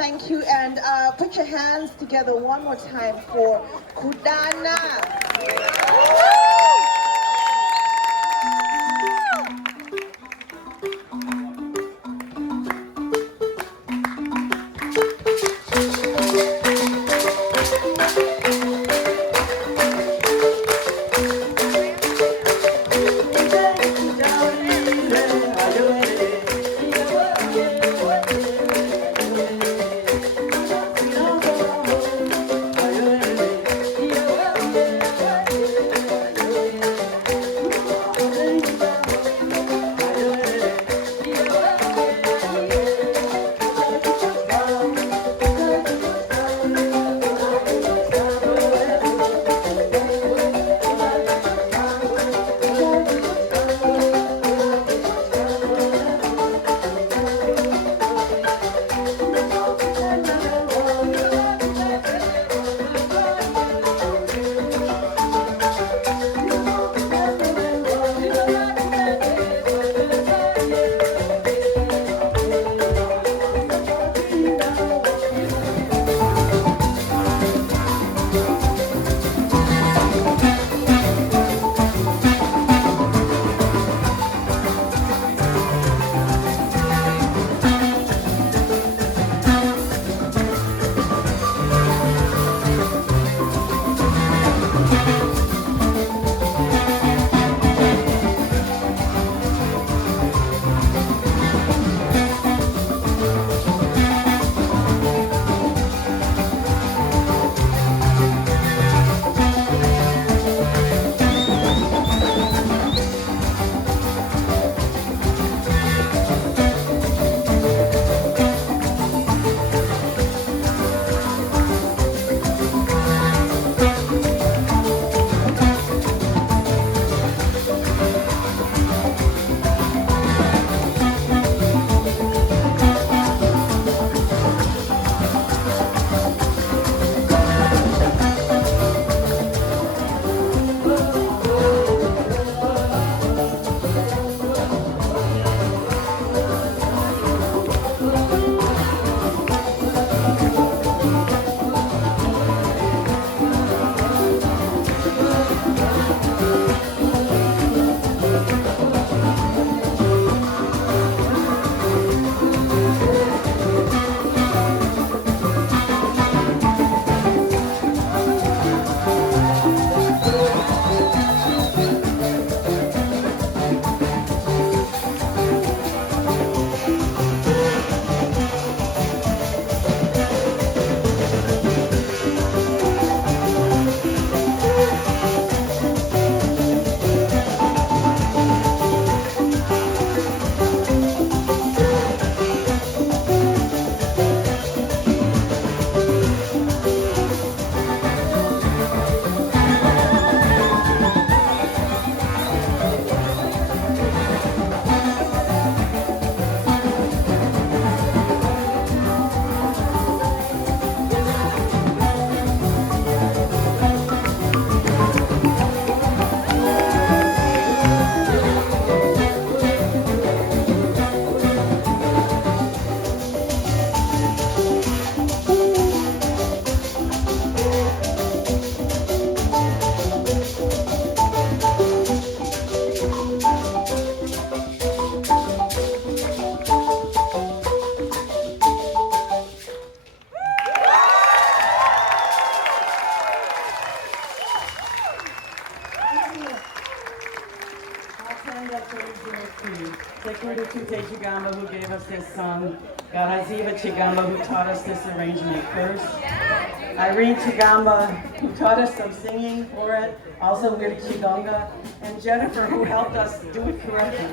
thank you. And put your hands together one more time for Kudana. Sekuru Tute Chigamba, who gave us this song, Garadziva Chigamba, who taught us this arrangement first, Irene Chigamba, who taught us some singing for it, also with Chigonga, and Jennifer, who helped us do it correctly.